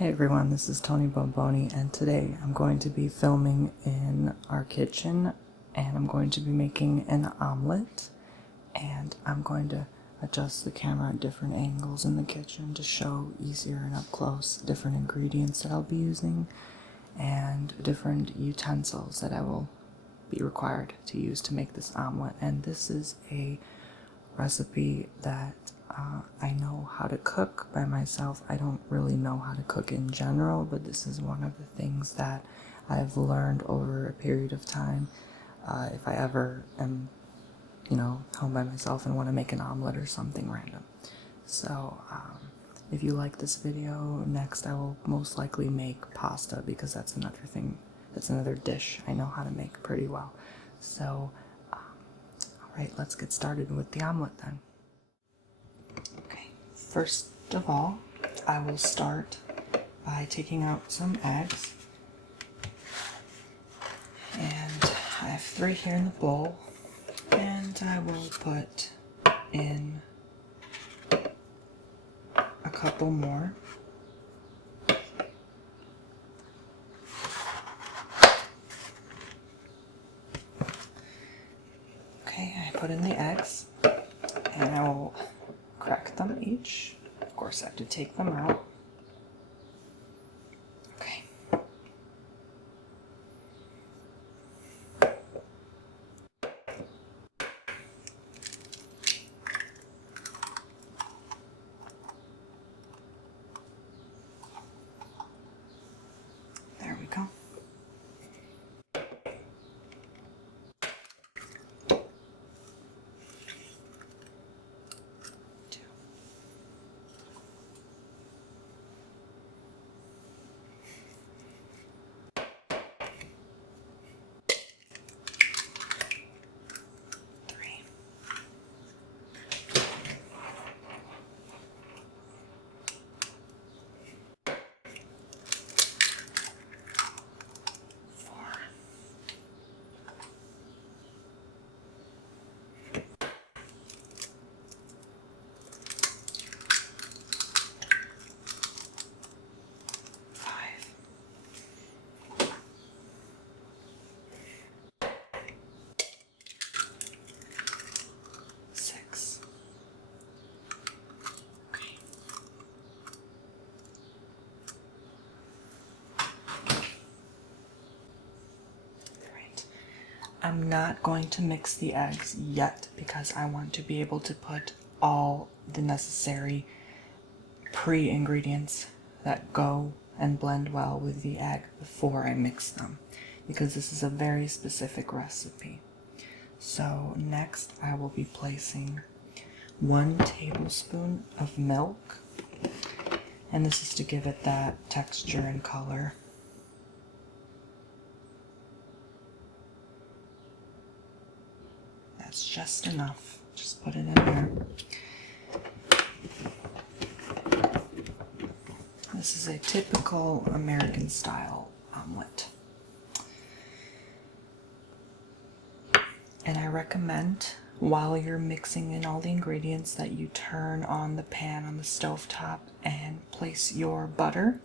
Hey everyone, this is Tony Bomboni, and today I'm going to be filming in our kitchen, and I'm going to be making an omelet, and I'm going to adjust the camera at different angles in the kitchen to show easier and up close different ingredients that I'll be using and different utensils that I will be required to use to make this omelet. And this is a recipe that I know how to cook by myself. I don't really know how to cook in general, but this is one of the things that I've learned over a period of time. If I ever am, home by myself and want to make an omelet or something random. So, if you like this video, next I will most likely make pasta, because that's another dish I know how to make pretty well. So, alright, let's get started with the omelet then. Okay, first of all, I will start by taking out some eggs. And I have 3 here in the bowl, and I will put in a couple more. Okay, I put in the eggs, and I will crack them each. Of course, I have to take them out. Okay. There we go. I'm not going to mix the eggs yet because I want to be able to put all the necessary pre-ingredients that go and blend well with the egg before I mix them, because this is a very specific recipe. So next I will be placing 1 tablespoon of milk, and this is to give it that texture and color. That's just enough. Just put it in there. This is a typical American style omelet. And I recommend, while you're mixing in all the ingredients, that you turn on the pan on the stovetop and place your butter,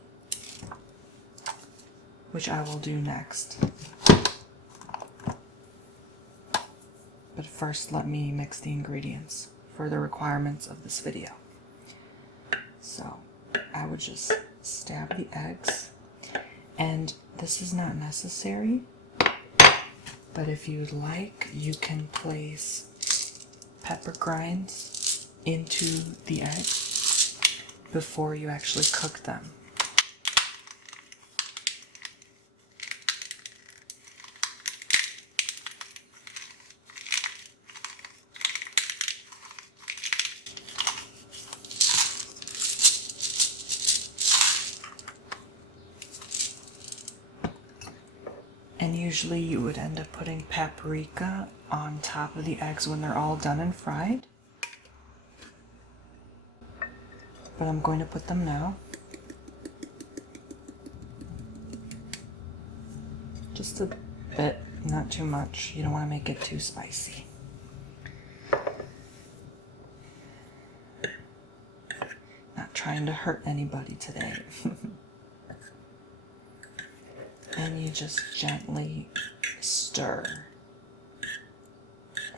which I will do next. But first, let me mix the ingredients for the requirements of this video. So, I would just stab the eggs, and this is not necessary, but if you'd like, you can place pepper grinds into the eggs before you actually cook them. And usually you would end up putting paprika on top of the eggs when they're all done and fried. But I'm going to put them now. Just a bit, not too much. You don't want to make it too spicy. Not trying to hurt anybody today. and you just gently stir.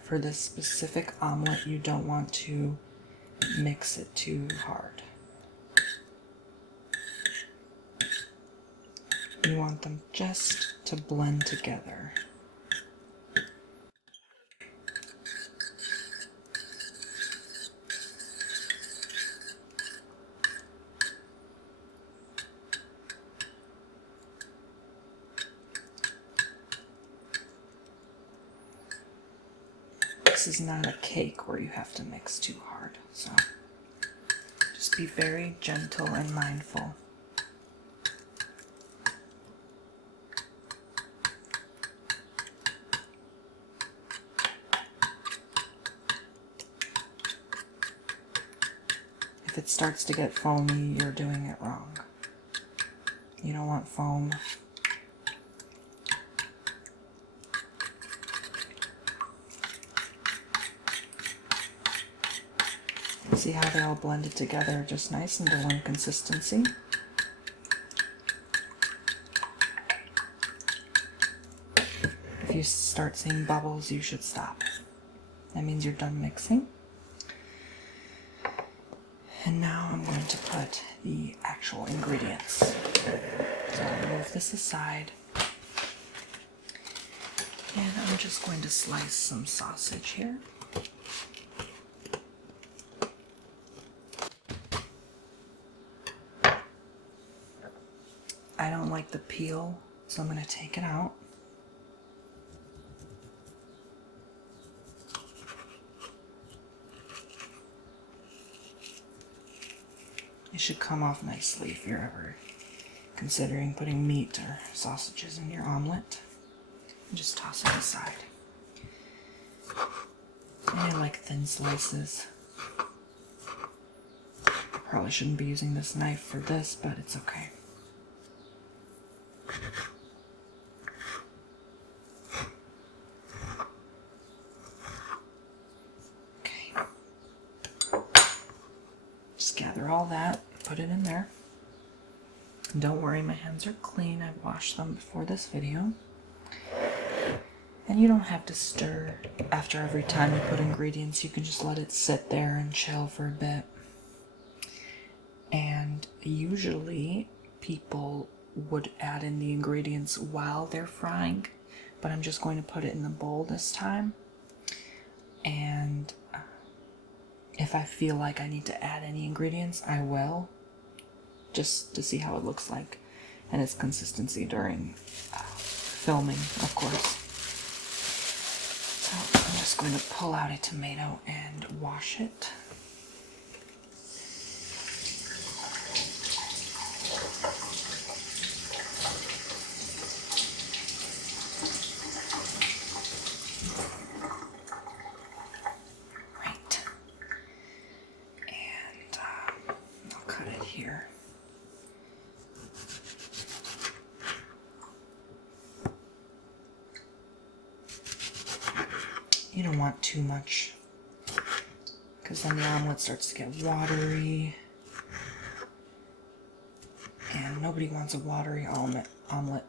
For this specific omelet, you don't want to mix it too hard. You want them just to blend together. This is not a cake where you have to mix too hard, so just be very gentle and mindful. If it starts to get foamy, you're doing it wrong. You don't want foam. See how they all blended together just nice into one consistency? If you start seeing bubbles, you should stop. That means you're done mixing. And now I'm going to put the actual ingredients. So I'll move this aside. And I'm just going to slice some sausage here. I don't like the peel, so I'm going to take it out. It should come off nicely if you're ever considering putting meat or sausages in your omelet. Just toss it aside. And I like thin slices. I probably shouldn't be using this knife for this, but it's okay. Just gather all that, put it in there. And don't worry, my hands are clean. I've washed them before this video. And you don't have to stir after every time you put ingredients. You can just let it sit there and chill for a bit. And usually people would add in the ingredients while they're frying, but I'm just going to put it in the bowl this time. And if I feel like I need to add any ingredients, I will, just to see how it looks like and its consistency during filming, of course. So I'm just going to pull out a tomato and wash it. Here. You don't want too much, because then the omelet starts to get watery, and nobody wants a watery omelet.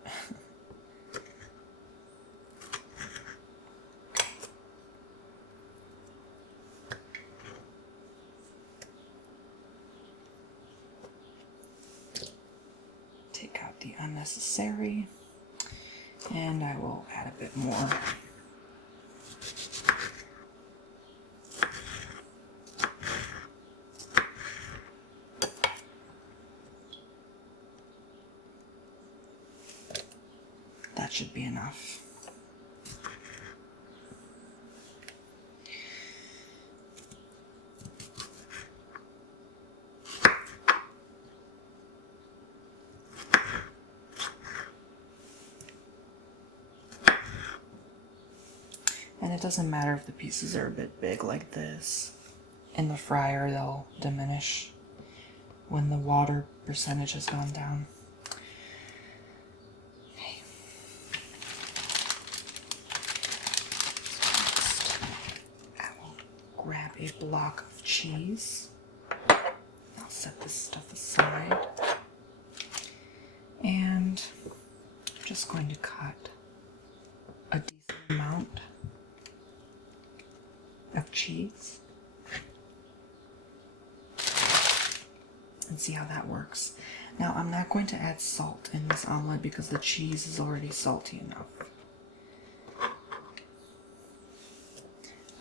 Take out the unnecessary, and I will add a bit more. That should be enough. And it doesn't matter if the pieces are a bit big like this. In the fryer, they'll diminish when the water percentage has gone down. Okay. So next, I will grab a block of cheese. I'll set this stuff aside. And just just going to cut a decent amount of cheese and see how that works. Now, I'm not going to add salt in this omelet because the cheese is already salty enough.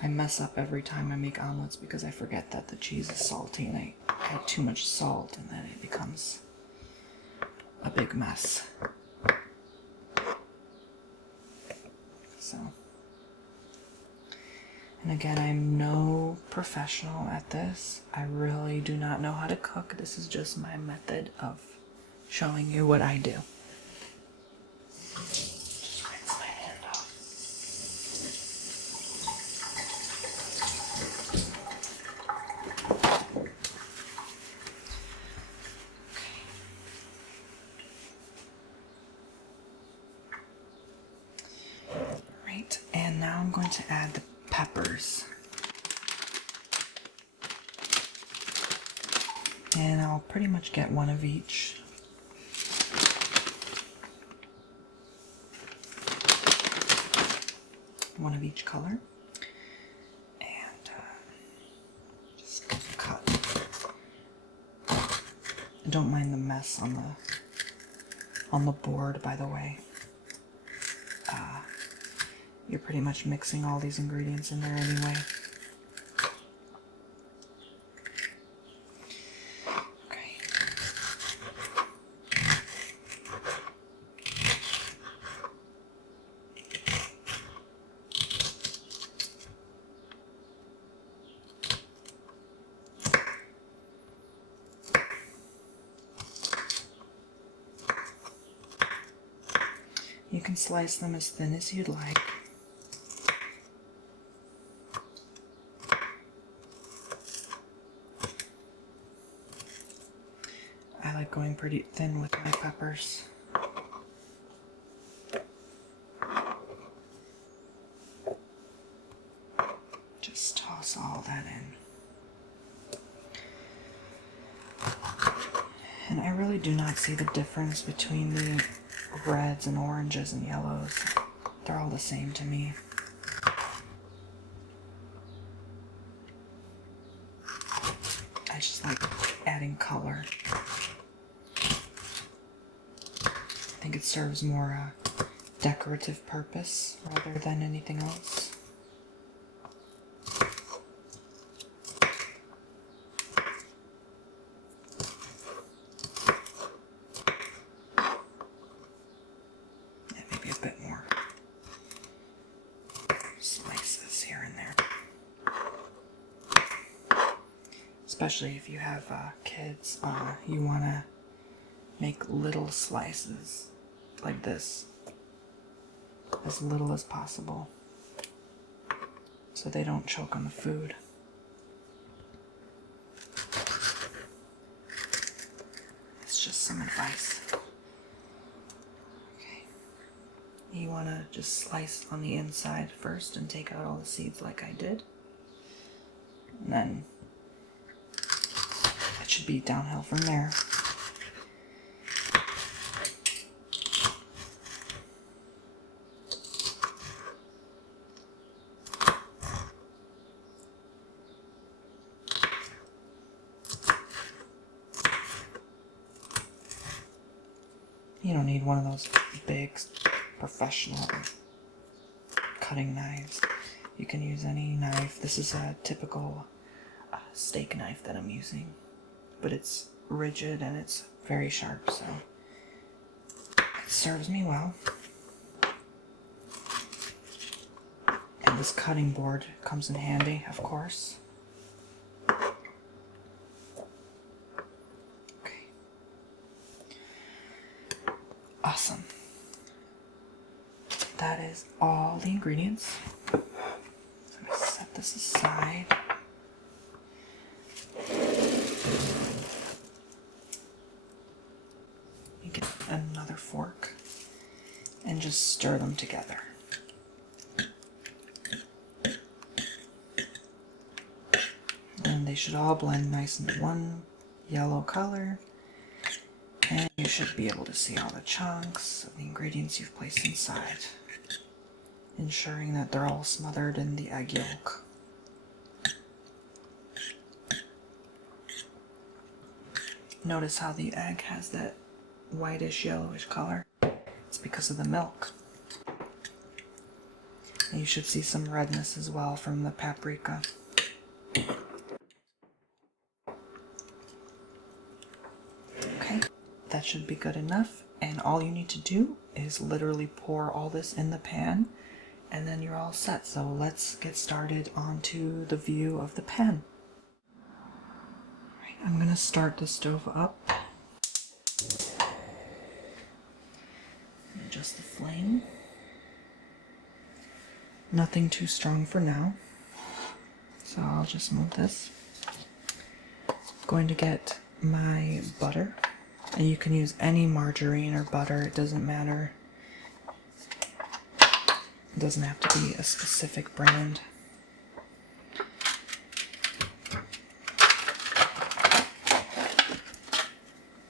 I mess up every time I make omelets because I forget that the cheese is salty and I add too much salt and then it becomes a big mess. So, and again, I'm no professional at this. I really do not know how to cook. This is just my method of showing you what I do. Just rinse my hand off. Right, and now I'm going to add the peppers. And I'll pretty much get one of each. One of each color. And just cut. Don't mind the mess on the board, by the way. You're pretty much mixing all these ingredients in there anyway. Okay. You can slice them as thin as you'd like. I like going pretty thin with my peppers. Just toss all that in. And I really do not see the difference between the reds and oranges and yellows. They're all the same to me. I just like adding color. I think it serves more a decorative purpose rather than anything else. Yeah, maybe a bit more slices here and there. Especially if you have kids, you want to make little slices like this, as little as possible, so they don't choke on the food. It's just some advice. Okay. You want to just slice on the inside first and take out all the seeds like I did. And then it should be downhill from there. You don't need one of those big professional cutting knives. You can use any knife. This is a typical steak knife that I'm using, but it's rigid and it's very sharp, so it serves me well. And this cutting board comes in handy, of course. Awesome. That is all the ingredients. So I'm going to set this aside. You get another fork and just stir them together. And they should all blend nice into one yellow color. And you should be able to see all the chunks of the ingredients you've placed inside, ensuring that they're all smothered in the egg yolk. Notice how the egg has that whitish yellowish color. It's because of the milk. And you should see some redness as well from the paprika. Okay, that should be good enough. And all you need to do is literally pour all this in the pan, and then you're all set. So let's get started onto the view of the pan. Alright, I'm gonna start the stove up. Adjust the flame. Nothing too strong for now, so I'll just move this. I'm going to get my butter, and you can use any margarine or butter, it doesn't matter. It doesn't have to be a specific brand.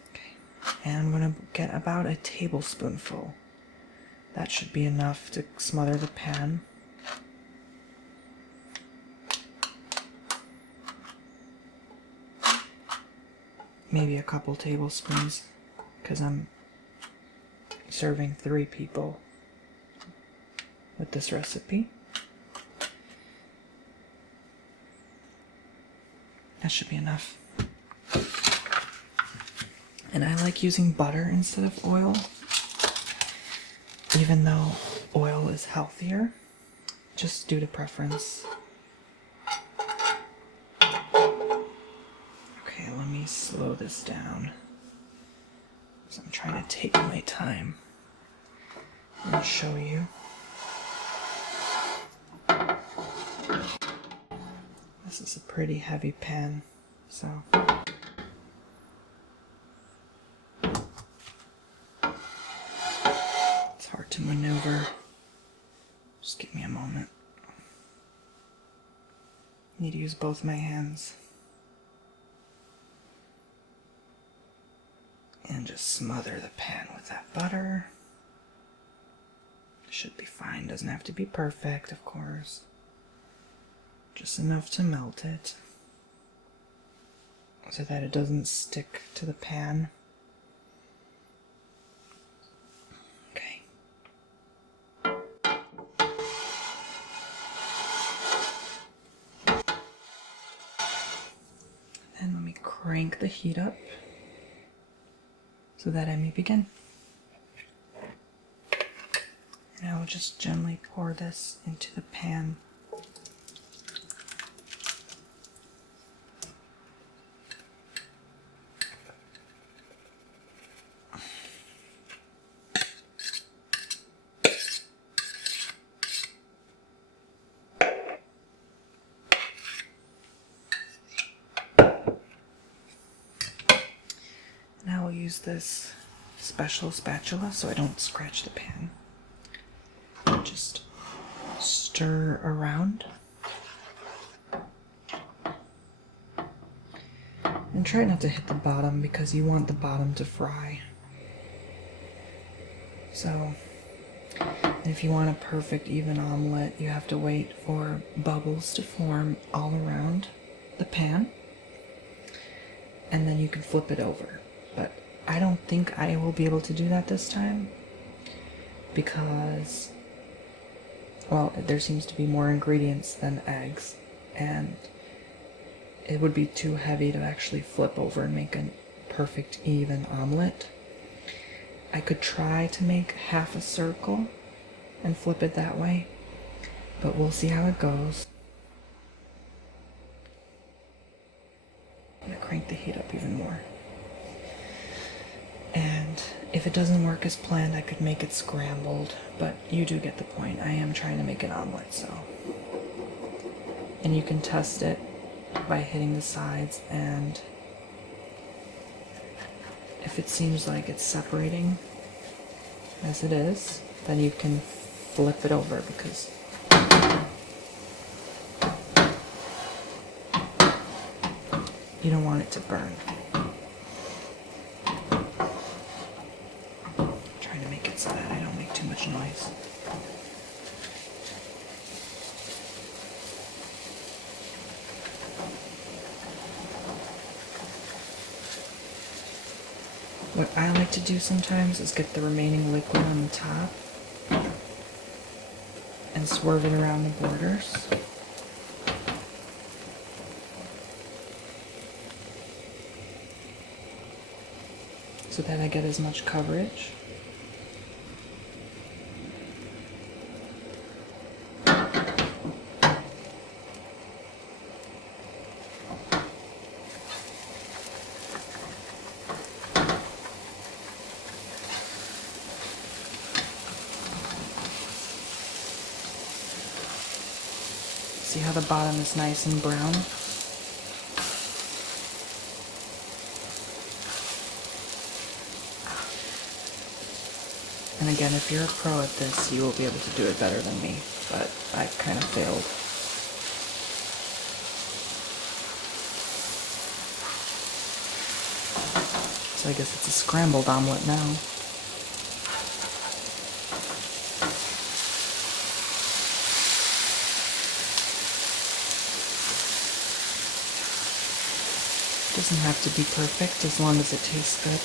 Okay, and I'm going to get about a tablespoonful. That should be enough to smother the pan. Maybe a couple tablespoons, because I'm serving 3 people with this recipe. That should be enough. And I like using butter instead of oil, even though oil is healthier, just due to preference. Okay, let me slow this down, because I'm trying to take my time and show you. This is a pretty heavy pan, so it's hard to maneuver. Just give me a moment. Need to use both my hands. And just smother the pan with that butter. Should be fine, doesn't have to be perfect, of course. Just enough to melt it, so that it doesn't stick to the pan. Okay. And let me crank the heat up, so that I may begin. And I will just gently pour this into the pan. Now I'll use this special spatula so I don't scratch the pan. Just stir around. And try not to hit the bottom, because you want the bottom to fry. So, if you want a perfect even omelet, you have to wait for bubbles to form all around the pan, and then you can flip it over. But I don't think I will be able to do that this time, because, well, there seems to be more ingredients than eggs, and it would be too heavy to actually flip over and make a perfect even omelet. I could try to make half a circle and flip it that way, but we'll see how it goes. I'm gonna crank the heat up even more. And if it doesn't work as planned, I could make it scrambled, but you do get the point. I am trying to make an omelet, so. And you can test it by hitting the sides, and if it seems like it's separating, as it is, then you can flip it over, because you don't want it to burn. too much noise. What I like to do sometimes is get the remaining liquid on the top and swerve it around the borders. So that I get as much coverage. See how the bottom is nice and brown? And again, if you're a pro at this, you will be able to do it better than me, but I kind of failed. So I guess it's a scrambled omelet now. It doesn't have to be perfect as long as it tastes good.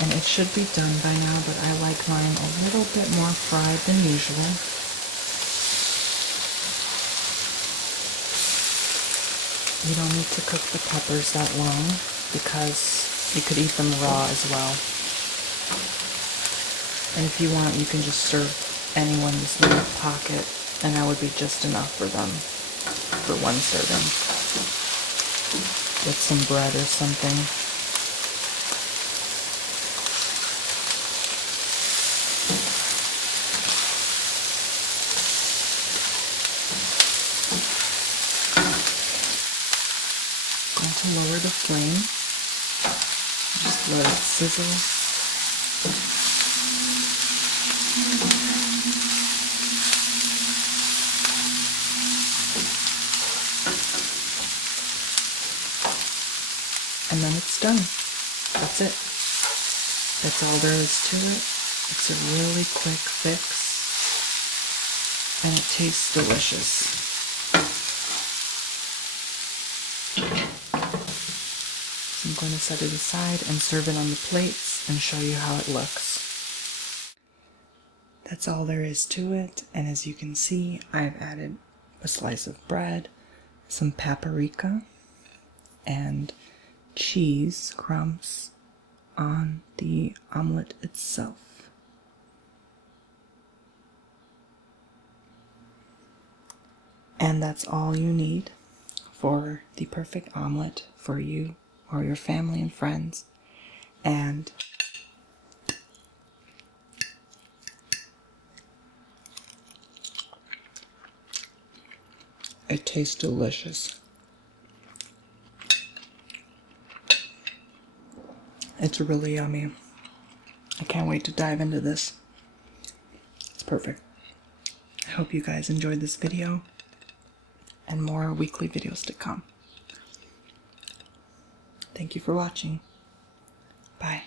And it should be done by now, but I like mine a little bit more fried than usual. You don't need to cook the peppers that long because you could eat them raw as well. And if you want, you can just serve anyone this little pocket, and that would be just enough for them for one serving. With some bread or something. Going to lower the flame. Just let it sizzle. And then it's done. That's it. That's all there is to it. It's a really quick fix. And it tastes delicious. So I'm going to set it aside and serve it on the plates and show you how it looks. That's all there is to it. And as you can see, I've added a slice of bread, some paprika, and cheese crumbs on the omelet itself. And that's all you need for the perfect omelet for you or your family and friends. And it tastes delicious. It's really yummy. I can't wait to dive into this. It's perfect. I hope you guys enjoyed this video, and more weekly videos to come. Thank you for watching. Bye.